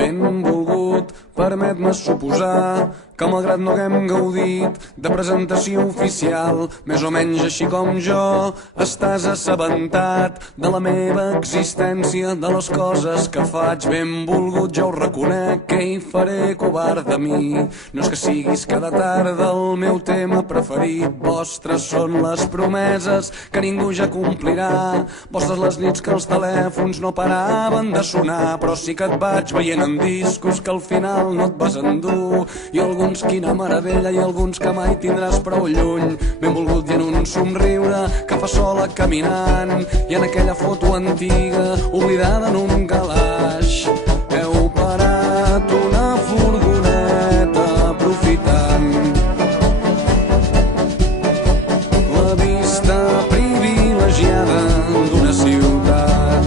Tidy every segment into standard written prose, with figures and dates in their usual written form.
Benvolgut, permet-me suposar que malgrat no haguem gaudit de presentació oficial, més o menys així com jo, estàs assabentat de la meva existència, de les coses que faig. Benvolgut, ja ho reconec, què hi faré covard de mi? No és que siguis cada tarda el meu tema preferit, vostres són les promeses que ningú ja complirà, vostres les nits que els telèfons no paraven de sonar, però sí que et vaig veient en discos que al final no et vas endur, i alguns quina meravella i alguns que mai tindràs prou lluny. Benvolgut, i en un somriure que fa sola caminant, i en aquella foto antiga oblidada en un calaix heu parat una furgoneta aprofitant la vista privilegiada d'una ciutat.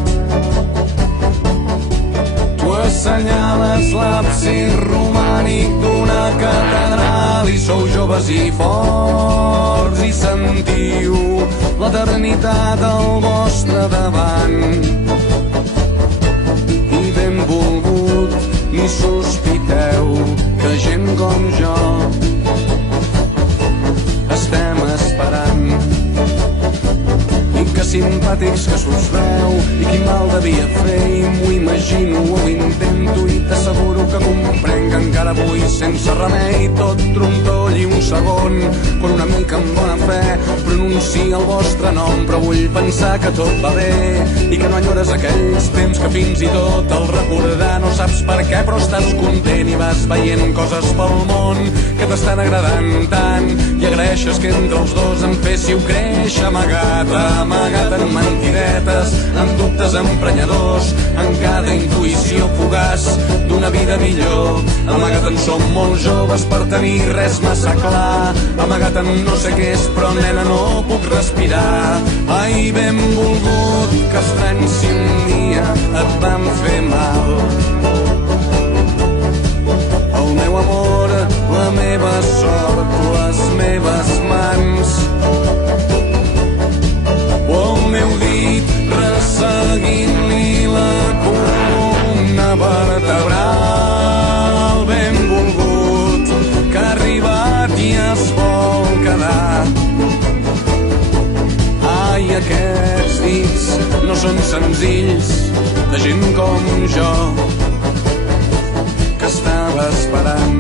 Tu assenyales l'absis romànic d'una catedral i sou joves i forts i sentiu l'eternitat al vostre davant. I benvolgut, ni sospiteu que gent com jo estem esperant. I que simpàtics que s'us veu, i quin mal devia fer, i m'ho imagino, ho intento, i t'asseguro que comprenc que encara avui sense remei tot trontoll i un segon, quan una mica amb bona fe pronuncia el vostre nom, però vull pensar que tot va bé i que no enyores aquells temps que fins i tot al recordar no saps per què, però estàs content i vas veient coses pel món que t'estan agradant tant, i agraeixes que entre els dos em féssiu créixer amagat en mentidetes, en dubtes emprenyadors, en cada intuïció fugaç d'una vida millor. Amagat en som molt joves per tenir res massa clar, amagat en no sé què és, però nena no puc respirar. Ai, benvolgut, que estrany si un dia et vam fer mal. El meu amor, la meva sort, les meves mans, o el meu dit resseguint-li la columna vertebral. Benvolgut, que ha arribat i es vol quedar. Ai, aquests dits no són senzills, de gent com jo que estava esperant.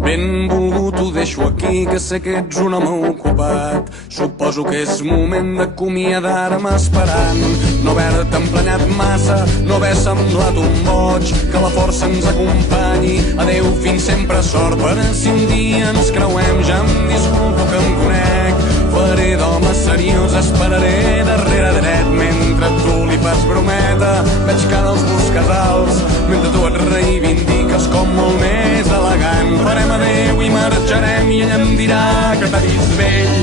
Benvolgut, ho deixo aquí, que sé que ets un home ocupat. Suposo que és moment d'acomiadar-me esperant no haver-te emprenyat massa, no haver semblat un boig, que la força ens acompanyi. Adéu, fins sempre, sort, per si un dia ens creuem. Ja em disculpo que em conec, faré d'home seriós, esperaré darrere dret mentre tu li fas brometa. Veig que dels bus casals, mentre tu et reivindiques com molt més elegant. Farem adéu i marxarem i ella em dirà que t'ha vist vell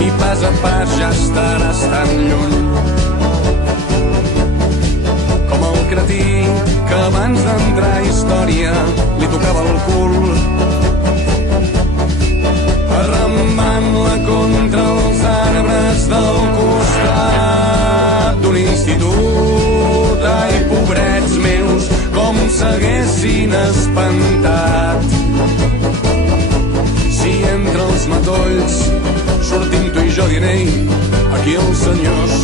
i pas a pas ja estaràs tan lluny com el cretí que abans d'entrar a història li tocava el cul, arrambant-la contra els arbres del costat d'un institut. Ai, pobrets meus, com s'haguessin espantat si entre els matolls sortim tu i jo, diré, aquí els senyors